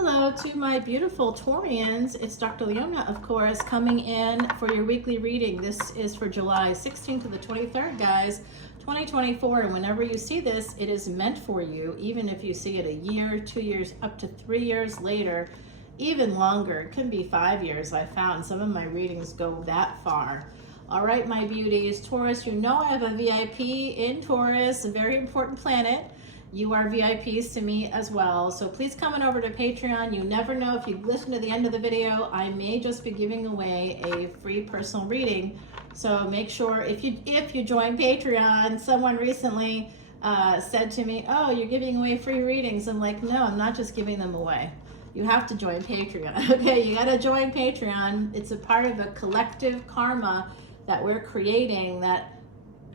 Hello to my beautiful Taurians. It's Dr. Leona, of course, coming in for your weekly reading. This is for July 16th to the 23rd, guys, 2024. And whenever you see this, it is meant for you, even if you see it a year, 2 years, up to 3 years later, even longer. It can be 5 years. I found some of my readings go that far. All right, my beauties. Taurus, you know I have a VIP in Taurus, a very important planet. You are VIPs to me as well. So please come on over to Patreon. You never know, if you listen to the end of the video, I may just be giving away a free personal reading. So make sure if you join Patreon, someone recently said to me, oh, you're giving away free readings. I'm like, no, I'm not just giving them away. You have to join Patreon. Okay, you got to join Patreon. It's a part of a collective karma that we're creating that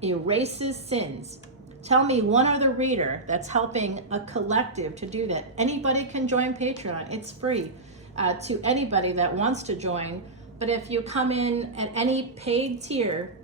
erases sins. Tell me one other reader that's helping a collective to do that. Anybody can join Patreon. It's free to anybody that wants to join. But if you come in at any paid tier,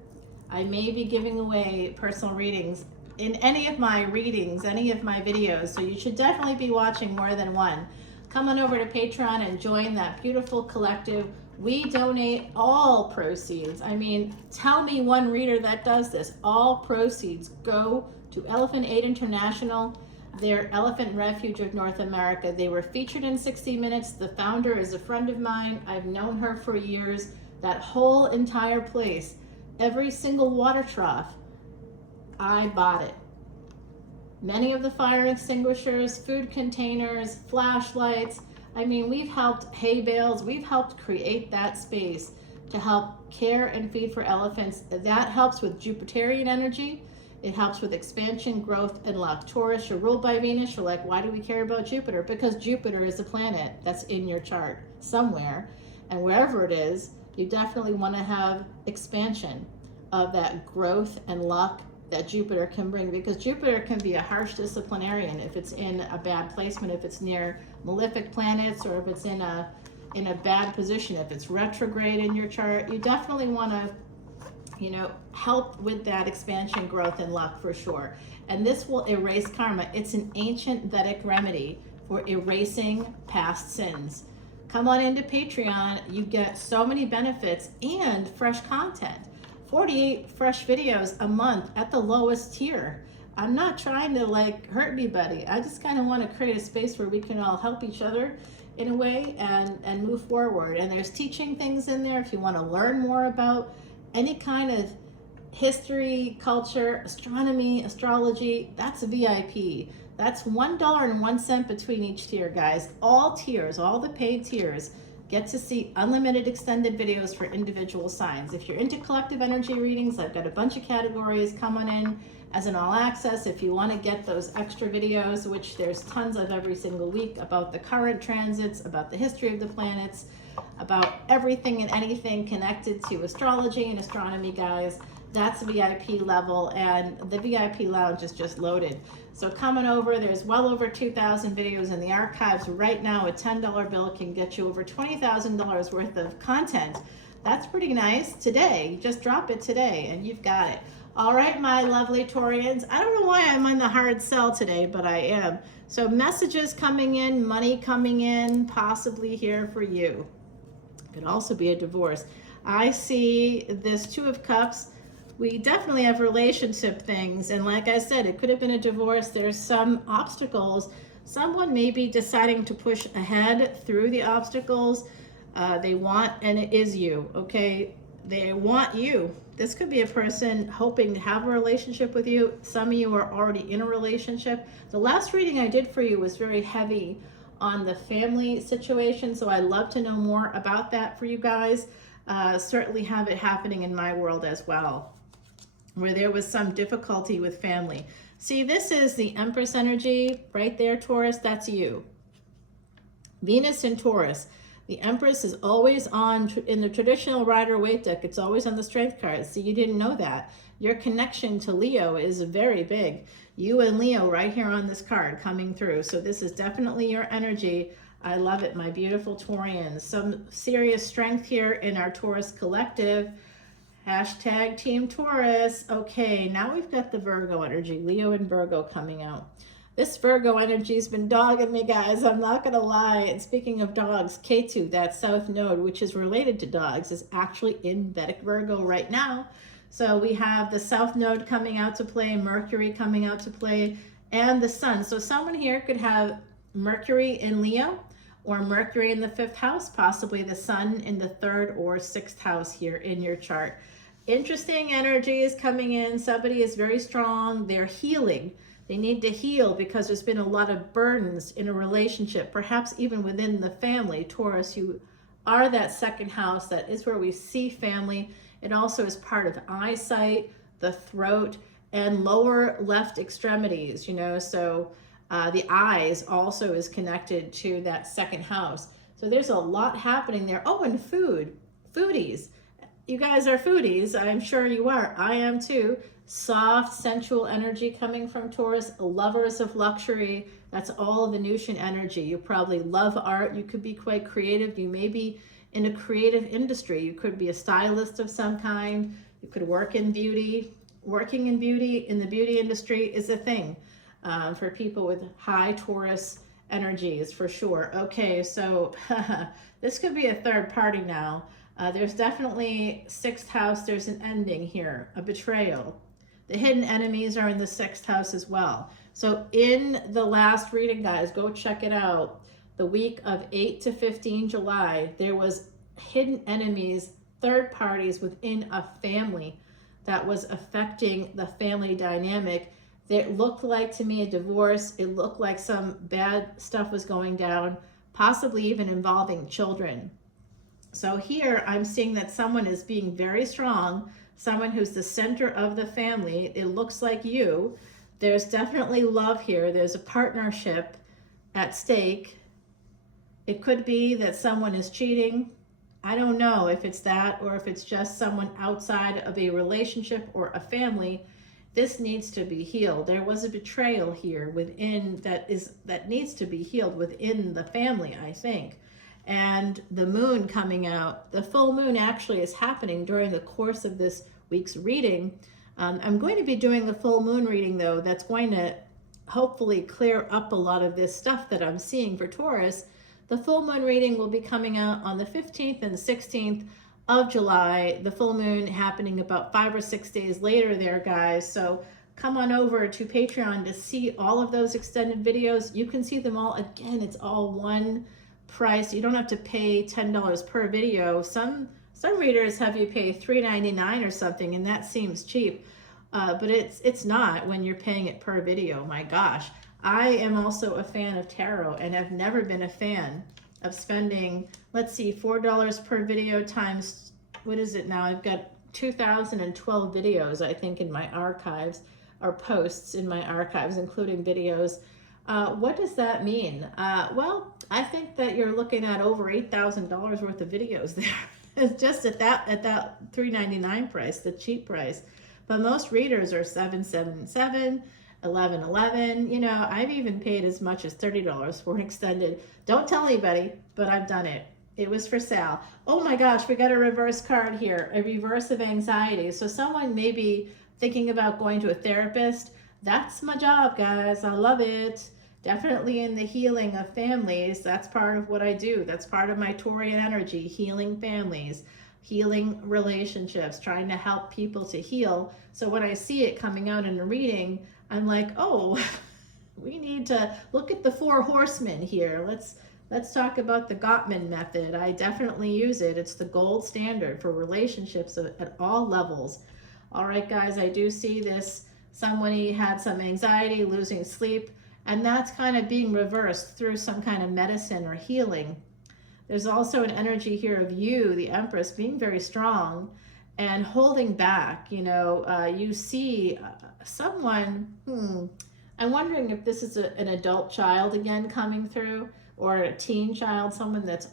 I may be giving away personal readings in any of my readings, any of my videos. So you should definitely be watching more than one. Come on over to Patreon and join that beautiful collective. We donate all proceeds. I mean, tell me one reader that does this. All proceeds go to Elephant Aid International, their elephant refuge of North America. They were featured in 60 Minutes. The founder is a friend of mine. I've known her for years. That whole entire place, every single water trough, I bought it. Many of the fire extinguishers, food containers, flashlights. I mean, we've helped hay bales. We've helped create that space to help care and feed for elephants. That helps with Jupiterian energy. It helps with expansion, growth, and luck. Taurus, you're ruled by Venus. You're like, why do we care about Jupiter? Because Jupiter is a planet that's in your chart somewhere. And wherever it is, you definitely want to have expansion of that growth and luck that Jupiter can bring. Because Jupiter can be a harsh disciplinarian if it's in a bad placement, if it's near malefic planets, or if it's in a bad position, if it's retrograde in your chart. You definitely want to help with that expansion, growth, and luck for sure. And this will erase karma. It's an ancient Vedic remedy for erasing past sins. Come on into Patreon. You get so many benefits and fresh content. 48 fresh videos a month at the lowest tier. I'm not trying to hurt anybody. I just kind of want to create a space where we can all help each other in a way and move forward. And there's teaching things in there if you want to learn more about any kind of history, culture, astronomy, astrology. That's a VIP. That's $1.01 between each tier, guys. All tiers, all the paid tiers, get to see unlimited extended videos for individual signs. If you're into collective energy readings, I've got a bunch of categories. Come on in as an all access. If you want to get those extra videos, which there's tons of every single week, about the current transits, about the history of the planets, about everything and anything connected to astrology and astronomy, guys. That's VIP level, and the VIP lounge is just loaded. So coming over, there's well over 2,000 videos in the archives right now. A $10 bill can get you over $20,000 worth of content. That's pretty nice. Today, just drop it today and you've got it. All right, my lovely Taurians. I don't know why I'm on the hard sell today, but I am. So messages coming in, money coming in, possibly here for you. Could also be a divorce. I see this Two of Cups. We definitely have relationship things, and like I said, it could have been a divorce. There's some obstacles. Someone may be deciding to push ahead through the obstacles they want, and it is you, okay? They want you. This could be a person hoping to have a relationship with you. Some of you are already in a relationship. The last reading I did for you was very heavy on the family situation, so I'd love to know more about that for you guys. Certainly have it happening in my world as well, where there was some difficulty with family. See, this is the Empress energy right there, Taurus. That's you. Venus in Taurus. The Empress is always on in the traditional Rider-Waite deck. It's always on the strength card. See, you didn't know that. Your connection to Leo is very big. You and Leo right here on this card coming through. So this is definitely your energy. I love it, my beautiful Taurians. Some serious strength here in our Taurus collective. Hashtag Team Taurus. Okay, now we've got the Virgo energy, Leo and Virgo coming out. This Virgo energy's been dogging me, guys. I'm not going to lie. And speaking of dogs, Ketu, that south node, which is related to dogs, is actually in Vedic Virgo right now. So we have the south node coming out to play, Mercury coming out to play, and the sun. So someone here could have Mercury in Leo, or Mercury in the 5th house, possibly the sun in the 3rd or 6th house here in your chart. Interesting energy is coming in. Somebody is very strong. They're healing. They need to heal because there's been a lot of burdens in a relationship, perhaps even within the family. Taurus, you are that 2nd house. That is where we see family. It also is part of eyesight, the throat, and lower left extremities, you know, so the eyes also is connected to that 2nd house. So there's a lot happening there. Oh, and food, foodies. You guys are foodies. I'm sure you are. I am too. Soft, sensual energy coming from Taurus. Lovers of luxury. That's all Venusian energy. You probably love art. You could be quite creative. You may be in a creative industry. You could be a stylist of some kind. You could work in beauty. Working in beauty, in the beauty industry, is a thing for people with high Taurus energies, for sure. Okay, so this could be a third party now. There's definitely 6th house. There's an ending here, a betrayal. The hidden enemies are in the 6th house as well. So in the last reading, guys, go check it out. The week of 8 to 15 July, there was hidden enemies, third parties within a family that was affecting the family dynamic. It looked like to me a divorce. It looked like some bad stuff was going down, possibly even involving children. So here I'm seeing that someone is being very strong, someone who's the center of the family. It looks like you. There's definitely love here. There's a partnership at stake. It could be that someone is cheating. I don't know if it's that or if it's just someone outside of a relationship or a family. This needs to be healed. There was a betrayal here within that needs to be healed within the family, I think. And the moon coming out, the full moon actually is happening during the course of this week's reading. I'm going to be doing the full moon reading, though. That's going to hopefully clear up a lot of this stuff that I'm seeing for Taurus. The full moon reading will be coming out on the 15th and the 16th of July. The full moon happening about 5 or 6 days later there, guys. So come on over to Patreon to see all of those extended videos. You can see them all. Again, it's all one price. You don't have to pay $10 per video. Some readers have you pay $3.99 or something, and that seems cheap. But it's not when you're paying it per video. My gosh. I am also a fan of tarot and have never been a fan of spending, let's see, $4 per video times, what is it now? I've got 2012 videos, I think, in my archives, or posts in my archives, including videos. What does that mean? Well, I think that you're looking at over $8,000 worth of videos there. It's just at that $3.99 price, the cheap price. But most readers are $7.77. $11.11. You know, I've even paid as much as $30 for an extended. Don't tell anybody, but I've done it. It was for sale. Oh my gosh, we got a reverse card here, a reverse of anxiety. So someone may be thinking about going to a therapist. That's my job, guys. I love it. Definitely in the healing of families. That's part of what I do. That's part of my Taurian energy, healing families, healing relationships, trying to help people to heal. So when I see it coming out in a reading, I'm like, oh, we need to look at the 4 horsemen here. Let's talk about the Gottman method. I definitely use it. It's the gold standard for relationships at all levels. All right, guys, I do see this. Somebody had some anxiety, losing sleep, and that's kind of being reversed through some kind of medicine or healing. There's also an energy here of you, the Empress, being very strong and holding back. You know, you see someone, I'm wondering if this is an adult child again coming through, or a teen child, someone that's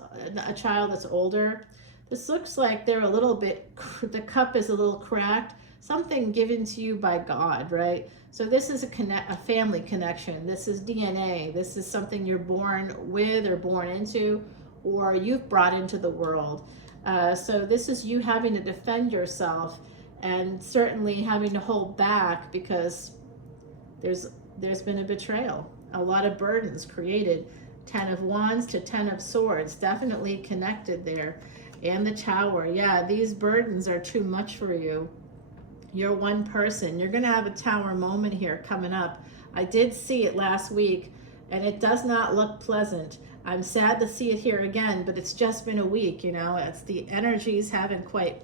a child that's older. This looks like they're a little bit, the cup is a little cracked, something given to you by God, right? So this is a family connection. This is DNA. This is something you're born with or born into, or you've brought into the world. So this is you having to defend yourself, and certainly having to hold back because there's been a betrayal. a lot of burdens created. 10 of Wands to 10 of Swords, definitely connected there. And the Tower, yeah, these burdens are too much for you. You're one person. You're going to have a Tower moment here coming up. I did see it last week, and it does not look pleasant. I'm sad to see it here again, but it's just been a week, you know. It's the energies haven't quite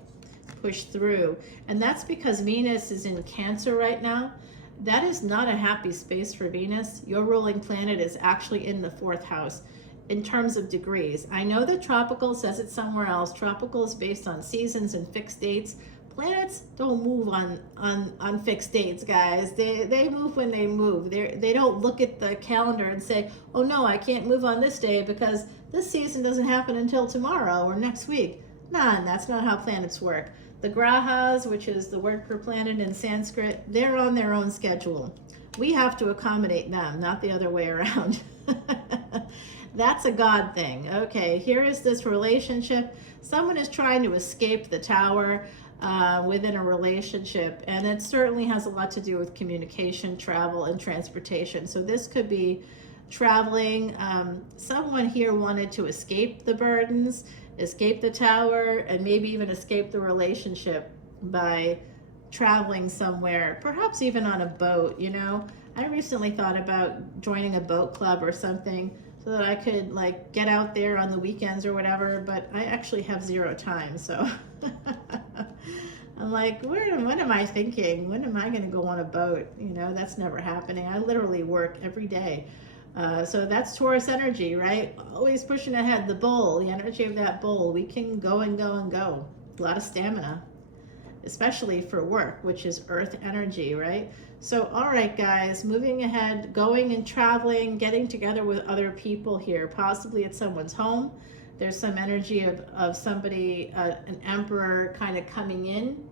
pushed through. And that's because Venus is in Cancer right now. That is not a happy space for Venus. Your ruling planet is actually in the 4th house in terms of degrees. I know that tropical says it somewhere else. Tropical is based on seasons and fixed dates. Planets don't move on fixed dates, guys. They move when they move. They don't look at the calendar and say, oh no, I can't move on this day because this season doesn't happen until tomorrow or next week. Nah, that's not how planets work. The grahas, which is the word for planet in Sanskrit, they're on their own schedule. We have to accommodate them, not the other way around. That's a God thing. Okay, here is this relationship. Someone is trying to escape the Tower within a relationship, and it certainly has a lot to do with communication, travel, and transportation. So this could be traveling. Someone here wanted to escape the burdens, escape the Tower, and maybe even escape the relationship by traveling somewhere, perhaps even on a boat. You know, I recently thought about joining a boat club or something so that I could like get out there on the weekends or whatever, but I actually have 0 time, so I'm like, what am I thinking? When am I going to go on a boat? You know, that's never happening. I literally work every day. So that's Taurus energy, right? Always pushing ahead, the bull, the energy of that bull. We can go and go and go. A lot of stamina, especially for work, which is earth energy, right? So, all right, guys, moving ahead, going and traveling, getting together with other people here, possibly at someone's home. There's some energy of somebody, an emperor kind of coming in.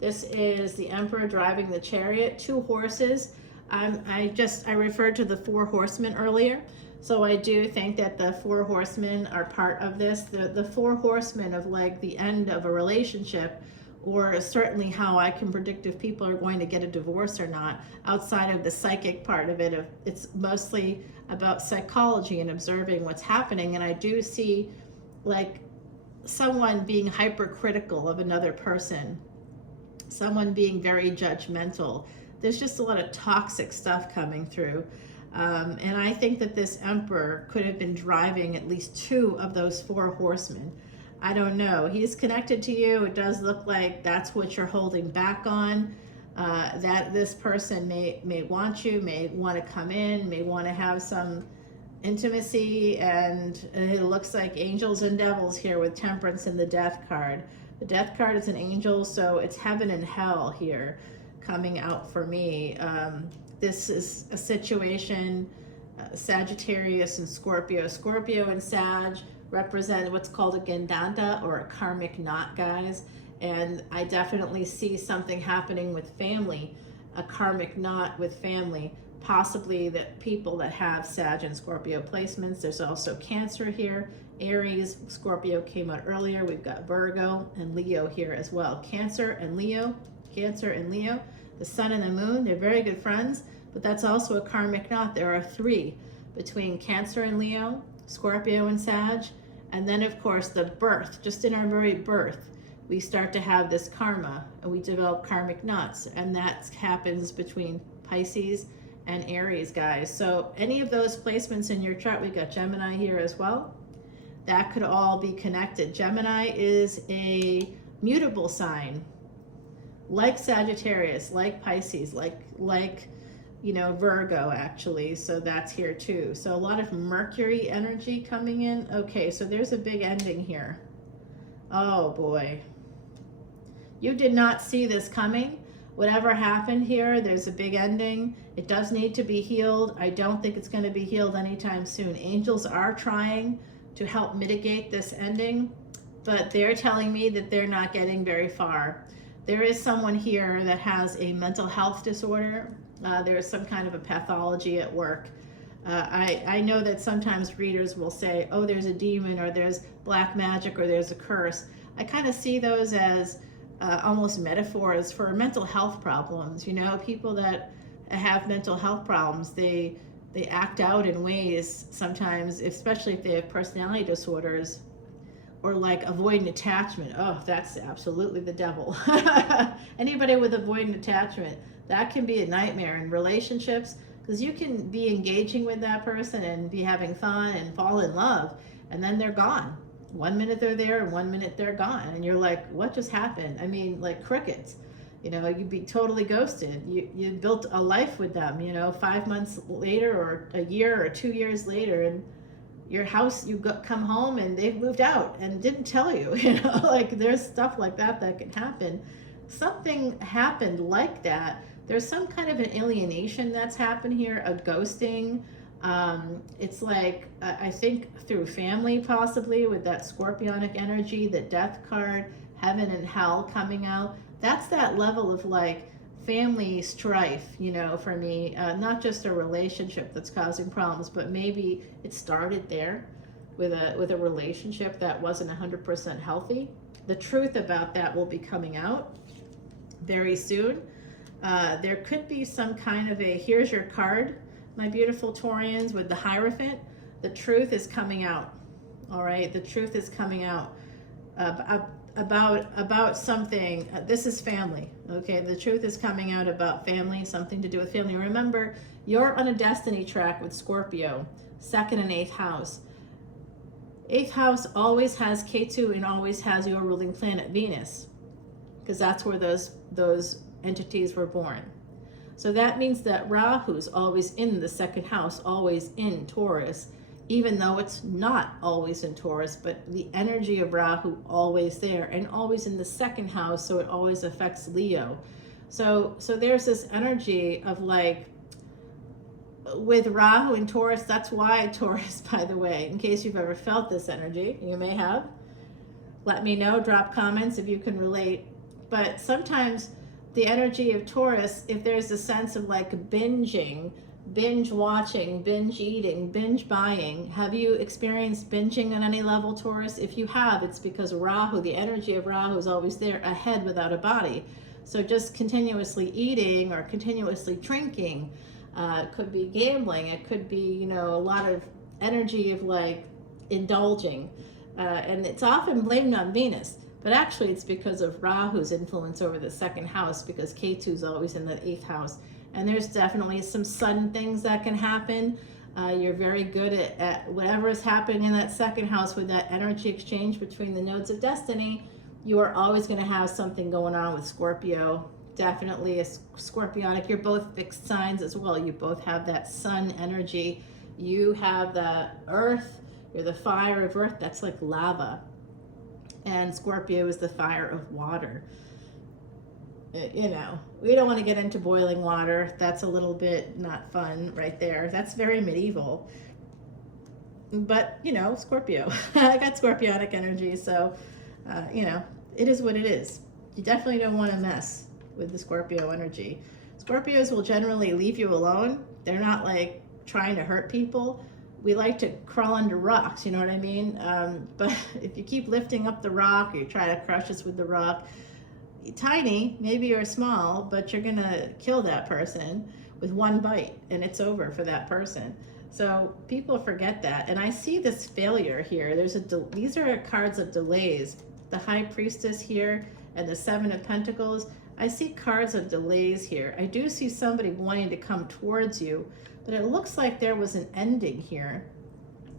This is the emperor driving the chariot, 2 horses. I referred to the 4 horsemen earlier. So I do think that the 4 horsemen are part of this. The 4 horsemen of like the end of a relationship, or certainly how I can predict if people are going to get a divorce or not, outside of the psychic part of it. It's mostly about psychology and observing what's happening. And I do see like someone being hypercritical of another person, someone being very judgmental. There's just a lot of toxic stuff coming through. And I think that this emperor could have been driving at least 2 of those 4 horsemen. I don't know. He's connected to you. It does look like that's what you're holding back on. That this person may want you, may want to come in, may want to have some intimacy. And it looks like angels and devils here with Temperance and the Death card. The Death card is an angel, so it's heaven and hell here coming out for me. This is a situation, Sagittarius and Scorpio. Scorpio and Sag represent what's called a Gandanta or a karmic knot, guys. And I definitely see something happening with family, a karmic knot with family, possibly that people that have Sag and Scorpio placements. There's also Cancer here, Aries, Scorpio came out earlier. We've got Virgo and Leo here as well. Cancer and Leo, the sun and the moon, they're very good friends, but that's also a karmic knot. There are 3 between Cancer and Leo, Scorpio and Sag, and then of course the birth, just in our very birth, we start to have this karma and we develop karmic knots, and that happens between Pisces and Aries, guys. So any of those placements in your chart, we got Gemini here as well. That could all be connected. Gemini is a mutable sign, like Sagittarius, like Pisces, like you know, Virgo actually. So that's here too. So a lot of Mercury energy coming in. Okay, so there's a big ending here. Oh boy. You did not see this coming. Whatever happened here, there's a big ending. It does need to be healed. I don't think it's going to be healed anytime soon. Angels are trying to help mitigate this ending, but they're telling me that they're not getting very far. There is someone here that has a mental health disorder. There is some kind of a pathology at work. I know that sometimes readers will say, oh, there's a demon, or there's black magic, or there's a curse. I kind of see those as almost metaphors for mental health problems. You know, people that have mental health problems, they they act out in ways sometimes, especially if they have personality disorders, or like avoidant attachment. Oh, that's absolutely the devil. Anybody with avoidant attachment, that can be a nightmare in relationships, because you can be engaging with that person and be having fun and fall in love, and then they're gone. 1 minute they're there and 1 minute they're gone, and you're like, what just happened? I mean, like crickets. You know, you'd be totally ghosted. You built a life with them, you know, 5 months later or a year or 2 years later, and your house, come home and they've moved out and didn't tell you, you know, like there's stuff like that that can happen. Something happened like that. There's some kind of an alienation that's happened here, a ghosting. It's like, I think through family possibly, with that scorpionic energy, the death card, heaven and hell coming out. That's that level of like family strife, you know, for me, not just a relationship that's causing problems, but maybe it started there with a relationship that wasn't 100% healthy. The truth about that will be coming out very soon. There could be some kind of here's your card, my beautiful Taurians, with the Hierophant. The truth is coming out. All right, the truth is coming out about something. This is family. Okay, the truth is coming out about family, something to do with family. Remember, you're on a destiny track with Scorpio, 2nd and 8th house. 8th house always has Ketu and always has your ruling planet Venus, because that's where those entities were born. So that means that Rahu's always in the 2nd house, always in Taurus, even though it's not always in Taurus, but the energy of Rahu always there and always in the 2nd house, so it always affects Leo. So there's this energy of like, with Rahu and Taurus, that's why Taurus, by the way, in case you've ever felt this energy, you may have, let me know, drop comments if you can relate. But sometimes the energy of Taurus, if there's a sense of like binging, binge watching, binge eating, binge buying. Have you experienced binging on any level, Taurus? If you have, it's because Rahu, the energy of Rahu is always there, a head without a body. So just continuously eating or continuously drinking, it could be gambling, it could be, you know, a lot of energy of like indulging. And it's often blamed on Venus, but actually it's because of Rahu's influence over the 2nd house, because Ketu's always in the 8th house. And there's definitely some sudden things that can happen. You're very good at whatever is happening in that 2nd house with that energy exchange between the nodes of destiny. You are always going to have something going on with Scorpio. Definitely a scorpionic. You're both fixed signs as well. You both have that sun energy. You have the earth. You're the fire of earth. That's like lava. And Scorpio is the fire of water. You know, we don't want to get into boiling water. That's a little bit not fun right there. That's very medieval. But, you know, Scorpio. I got scorpionic energy, so, you know, it is what it is. You definitely don't want to mess with the Scorpio energy. Scorpios will generally leave you alone. They're not like trying to hurt people. We like to crawl under rocks, you know what I mean? But if you keep lifting up the rock, or you try to crush us with the rock, tiny, maybe you're small, but you're gonna kill that person with one bite, and it's over for that person. So people forget that, and I see this failure here. These are cards of delays. The High Priestess here and the 7 of Pentacles. I see cards of delays here. I do see somebody wanting to come towards you, but it looks like there was an ending here.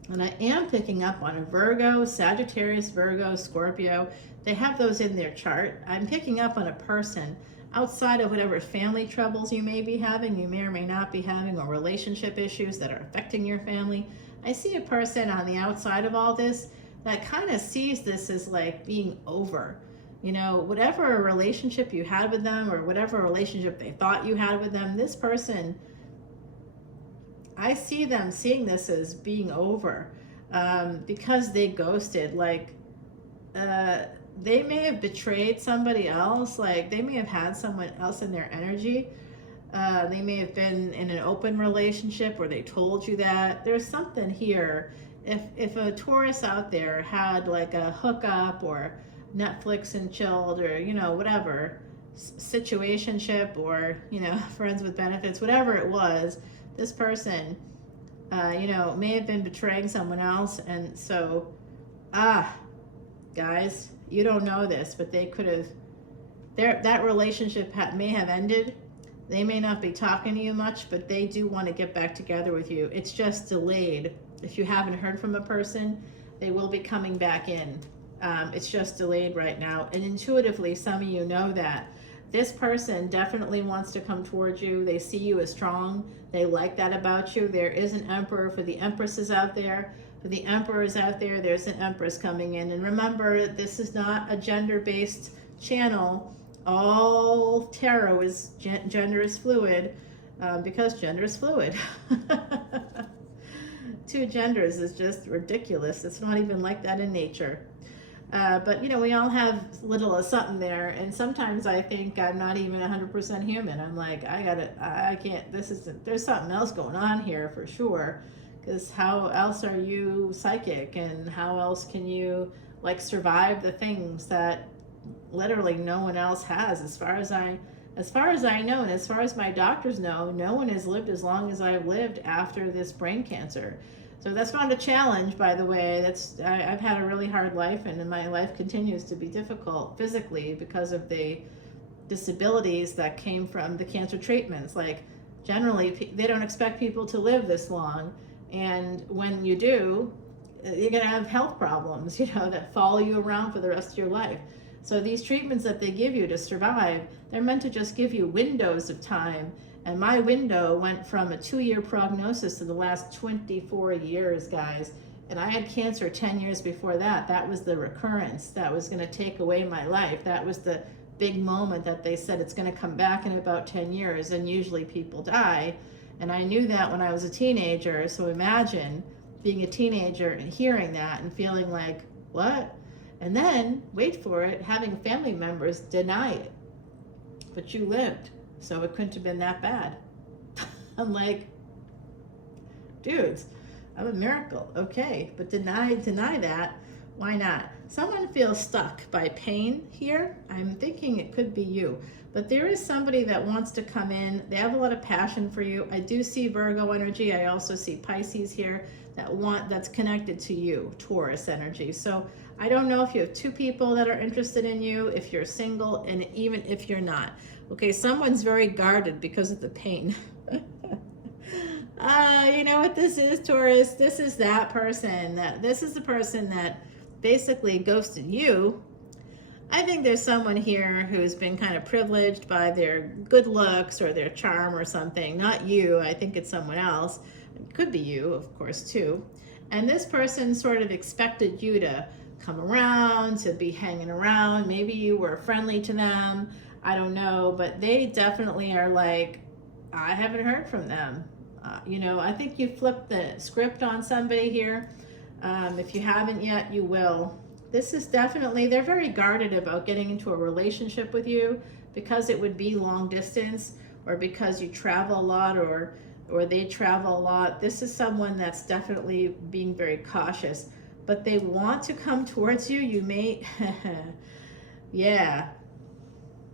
And I am picking up on a Virgo, Sagittarius, Virgo, Scorpio. They have those in their chart. I'm picking up on a person outside of whatever family troubles you may be having, you may or may not be having, or relationship issues that are affecting your family. I see a person on the outside of all this that kind of sees this as like being over. You know, whatever relationship you had with them, or whatever relationship they thought you had with them, this person, I see them seeing this as being over, because they ghosted. Like, they may have betrayed somebody else. Like, they may have had someone else in their energy. They may have been in an open relationship where they told you that. There's something here. If a Taurus out there had like a hookup or Netflix and chilled, or, you know, whatever, situationship, or, you know, friends with benefits, whatever it was, this person you know, may have been betraying someone else. And so, guys, you don't know this, but they could have, that relationship may have ended. They may not be talking to you much, but they do want to get back together with you. It's just delayed. If you haven't heard from a person, they will be coming back in. It's just delayed right now. And intuitively, some of you know that. This person definitely wants to come towards you. They see you as strong. They like that about you. There is an emperor. For the empresses out there, for the emperors out there, there's an empress coming in. And remember, this is not a gender-based channel. All tarot is gender is fluid, because gender is fluid. Two genders is just ridiculous. It's not even like that in nature. But you know, we all have little of something there, and sometimes I think I'm not even 100% human. I'm like, I can't, there's something else going on here for sure, because how else are you psychic, and how else can you like survive the things that literally no one else has? As far as I know, and as far as my doctors know, no one has lived as long as I've lived after this brain cancer. So that's not a challenge, by the way. I've had a really hard life, and my life continues to be difficult physically because of the disabilities that came from the cancer treatments. Like, generally, they don't expect people to live this long, and when you do, you're going to have health problems, you know, that follow you around for the rest of your life. So these treatments that they give you to survive, they're meant to just give you windows of time. And my window went from a 2-year prognosis to the last 24 years, guys. And I had cancer 10 years before that. That was the recurrence that was going to take away my life. That was the big moment that they said it's going to come back in about 10 years. And usually people die. And I knew that when I was a teenager. So imagine being a teenager and hearing that and feeling like, what? And then, wait for it, having family members deny it. But you lived. So it couldn't have been that bad. I'm like, dudes, I'm a miracle. Okay, but deny that. Why not? Someone feels stuck by pain here. I'm thinking it could be you. But there is somebody that wants to come in. They have a lot of passion for you. I do see Virgo energy. I also see Pisces here that's connected to you, Taurus energy. So I don't know if you have two people that are interested in you, if you're single, and even if you're not. Okay, someone's very guarded because of the pain. You know what this is, Taurus? This is that person. This is the person that basically ghosted you. I think there's someone here who's been kind of privileged by their good looks or their charm or something. Not you. I think it's someone else. It could be you, of course, too. And this person sort of expected you to come around, to be hanging around. Maybe you were friendly to them. I don't know, but they definitely are like, I haven't heard from them. You know, I think you flipped the script on somebody here. If you haven't yet, you will. This is definitely, they're very guarded about getting into a relationship with you because it would be long distance, or because you travel a lot, or they travel a lot. This is someone that's definitely being very cautious, but they want to come towards you. You may, yeah.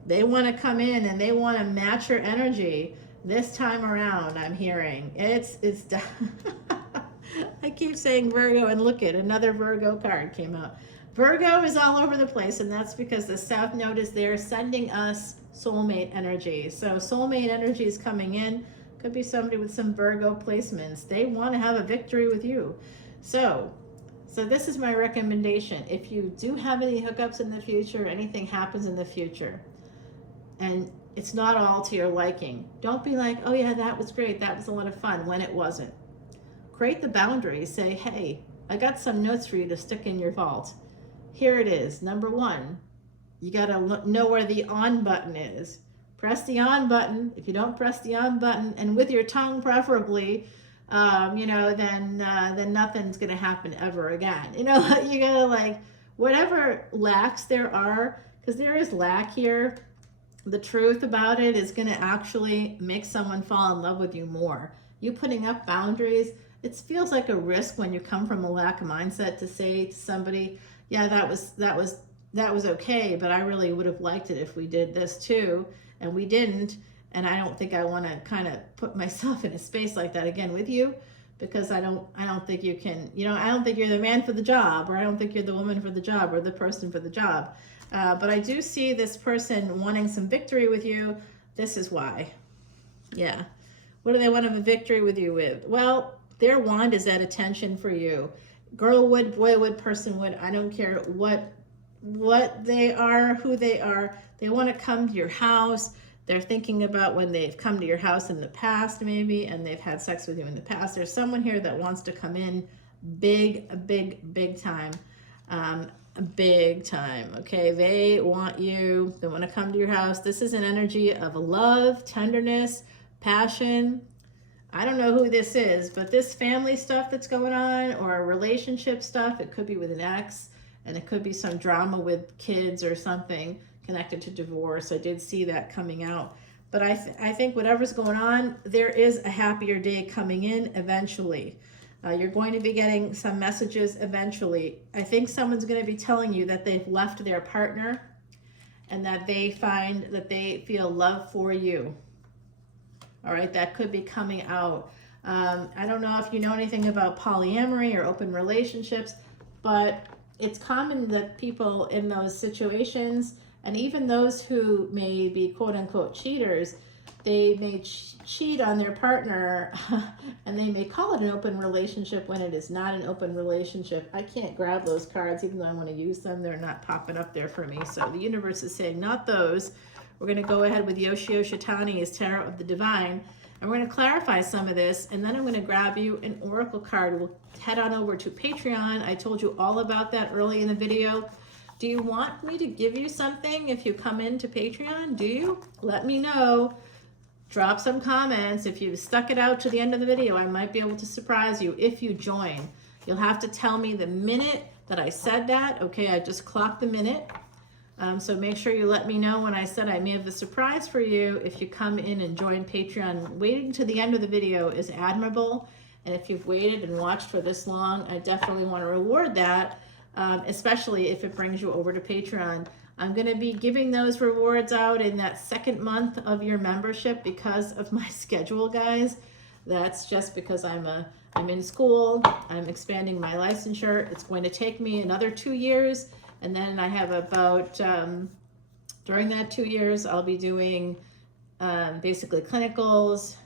They want to come in and they want to match your energy this time around. I'm hearing it's I keep saying Virgo, and look at another Virgo card came out. Virgo is all over the place, and that's because the South Node is there sending us soulmate energy. So soulmate energy is coming in. Could be somebody with some Virgo placements. They want to have a victory with you. So this is my recommendation. If you do have any hookups in the future, anything happens in the future, and it's not all to your liking, don't be like, oh yeah, that was great, that was a lot of fun, when it wasn't. Create the boundaries. Say, hey, I got some notes for you to stick in your vault. Here it is. Number 1, you got to know where the on button is. Press the on button. If you don't press the on button, and with your tongue preferably, you know, then nothing's going to happen ever again. You know, you got to, like, whatever lacks there are, because there is lack here, the truth about it is going to actually make someone fall in love with you more. You putting up boundaries, it feels like a risk when you come from a lack of mindset to say to somebody, yeah, that was okay, but I really would have liked it if we did this too, and we didn't, and I don't think I want to kind of put myself in a space like that again with you. because I don't think you can, I don't think you're the man for the job, or I don't think you're the woman for the job, or the person for the job. But I do see this person wanting some victory with you. This is why. Yeah. What do they want a victory with you with? Well, their wand is at attention for you. Girl would, boy would, person would, I don't care what they are, who they are. They want to come to your house. They're thinking about when they've come to your house in the past, maybe, and they've had sex with you in the past. There's someone here that wants to come in big time. Big time, okay? They want you. They want to come to your house. This is an energy of love, tenderness, passion. I don't know who this is, but this family stuff that's going on, or relationship stuff, it could be with an ex, and it could be some drama with kids or something connected to divorce. I did see that coming out. But I think whatever's going on, there is a happier day coming in eventually. You're going to be getting some messages eventually. I think someone's going to be telling you that they've left their partner and that they find that they feel love for you. All right, that could be coming out. I don't know if you know anything about polyamory or open relationships, but it's common that people in those situations, and even those who may be quote unquote cheaters, they may cheat on their partner and they may call it an open relationship when it is not an open relationship. I can't grab those cards even though I want to use them. They're not popping up there for me. So the universe is saying not those. We're going to go ahead with Yoshio Shitani's Tarot of the Divine, and we're going to clarify some of this, and then I'm going to grab you an oracle card. We'll head on over to Patreon. I told you all about that early in the video. Do you want me to give you something if you come into Patreon? Do you? Let me know. Drop some comments. If you've stuck it out to the end of the video, I might be able to surprise you if you join. You'll have to tell me the minute that I said that. Okay, I just clocked the minute. So make sure you let me know when I said I may have a surprise for you if you come in and join Patreon. Waiting to the end of the video is admirable. And if you've waited and watched for this long, I definitely want to reward that, especially if it brings you over to Patreon. I'm going to be giving those rewards out in that second month of your membership because of my schedule, guys. That's just because I'm in school. I'm expanding my licensure. It's going to take me another 2 years. And then I have about, during that 2 years, I'll be doing basically clinicals,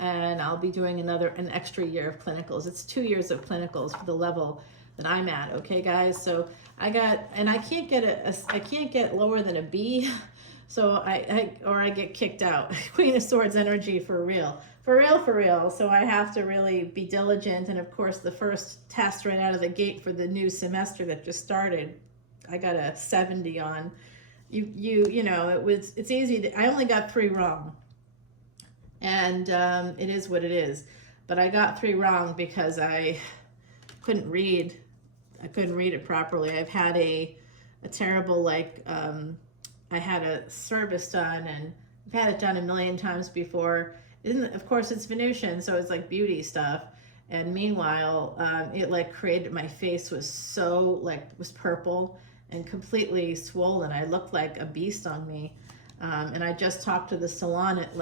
and I'll be doing an extra year of clinicals. It's 2 years of clinicals for the level that I'm at. Okay, guys. So I can't get lower than a B. So I get kicked out. Queen of Swords energy for real. For real. So I have to really be diligent. And of course, the first test right out of the gate for the new semester that just started, I got a 70 on. You know, it's easy. I only got 3 wrong. And it is what it is. But I got 3 wrong because I couldn't read. I couldn't read it properly. I've had a terrible, I had a service done, and I've had it done a million times before. Of course, it's Venusian, so it's like beauty stuff. And meanwhile, it created, my face was so was purple and completely swollen. I looked like a beast on me. And I just talked to the salon at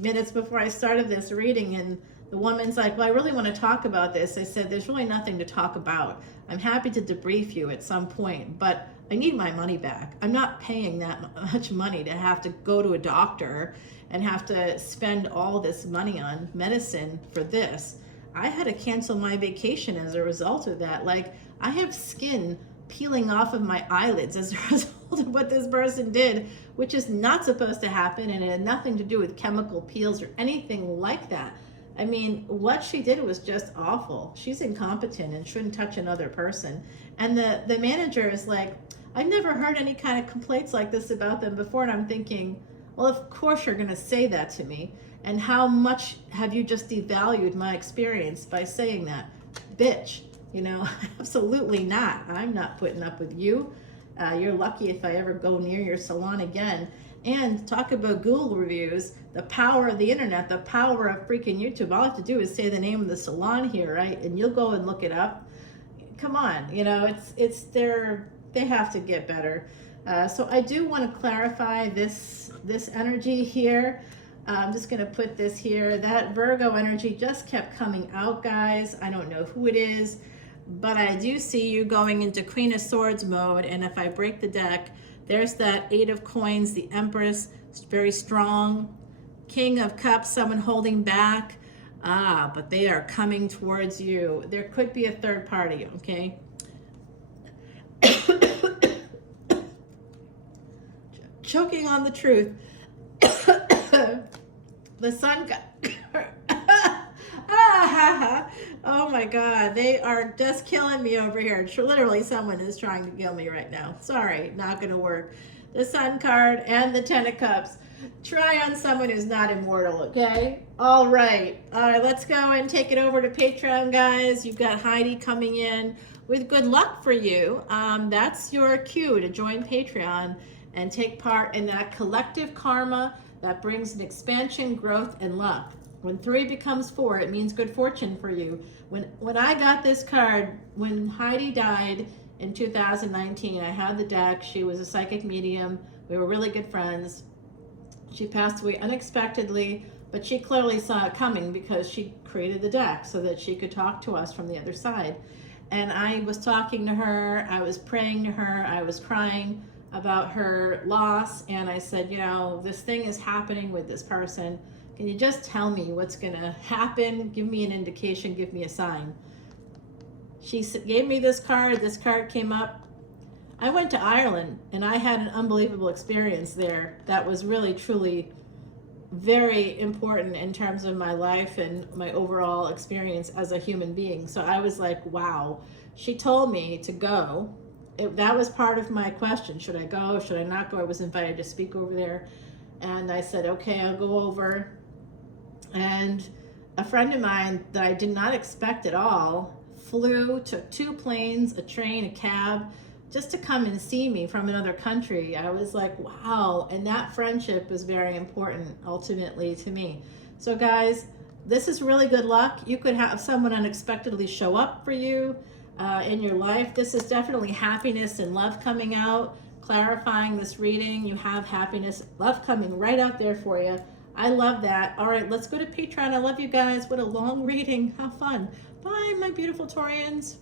minutes before I started this reading, and the woman's like, well, I really want to talk about this. I said, there's really nothing to talk about. I'm happy to debrief you at some point, but I need my money back. I'm not paying that much money to have to go to a doctor and have to spend all this money on medicine for this. I had to cancel my vacation as a result of that. I have skin peeling off of my eyelids as a result of what this person did, which is not supposed to happen, and it had nothing to do with chemical peels or anything like that. I mean, what she did was just awful. She's incompetent and shouldn't touch another person. And the manager is like, I've never heard any kind of complaints like this about them before. And I'm thinking, well, of course you're going to say that to me. And how much have you just devalued my experience by saying that? Bitch, absolutely not. I'm not putting up with you. You're lucky if I ever go near your salon again. And talk about Google reviews, the power of the internet, the power of freaking YouTube. All I have to do is say the name of the salon here, right? And you'll go and look it up. Come on, they have to get better. So I do want to clarify this energy here. I'm just going to put this here. That Virgo energy just kept coming out, guys. I don't know who it is, but I do see you going into Queen of Swords mode. And if I break the deck, there's that Eight of Coins, the Empress, very strong. King of Cups, someone holding back. But they are coming towards you. There could be a third party, okay? Choking on the truth. The sun got oh my God, they are just killing me over here. Literally someone is trying to kill me right now. Sorry, not gonna work. The Sun card and the Ten of Cups. Try on someone who's not immortal, okay? All right, let's go and take it over to Patreon, guys. You've got Heidi coming in with good luck for you. That's your cue to join Patreon and take part in that collective karma that brings an expansion, growth, and luck. When 3 becomes 4, it means good fortune for you. When I got this card, when Heidi died in 2019, I had the deck. She was a psychic medium. We were really good friends. She passed away unexpectedly, but she clearly saw it coming because she created the deck so that she could talk to us from the other side. And I was talking to her, I was praying to her, I was crying about her loss, and I said, you know, this thing is happening with this person. Can you just tell me what's gonna happen? Give me an indication, give me a sign. She gave me this card came up. I went to Ireland and I had an unbelievable experience there that was really, truly very important in terms of my life and my overall experience as a human being. So I was like, wow. She told me to go. That was part of my question. Should I go? Should I not go? I was invited to speak over there. And I said, okay, I'll go over. And a friend of mine that I did not expect at all flew, took 2 planes, a train, a cab, just to come and see me from another country. I was like, wow. And that friendship was very important ultimately to me. So guys, this is really good luck. You could have someone unexpectedly show up for you in your life. This is definitely happiness and love coming out, clarifying this reading. You have happiness, love coming right out there for you. I love that. All right, let's go to Patreon. I love you guys. What a long reading. How fun. Bye, my beautiful Taurians.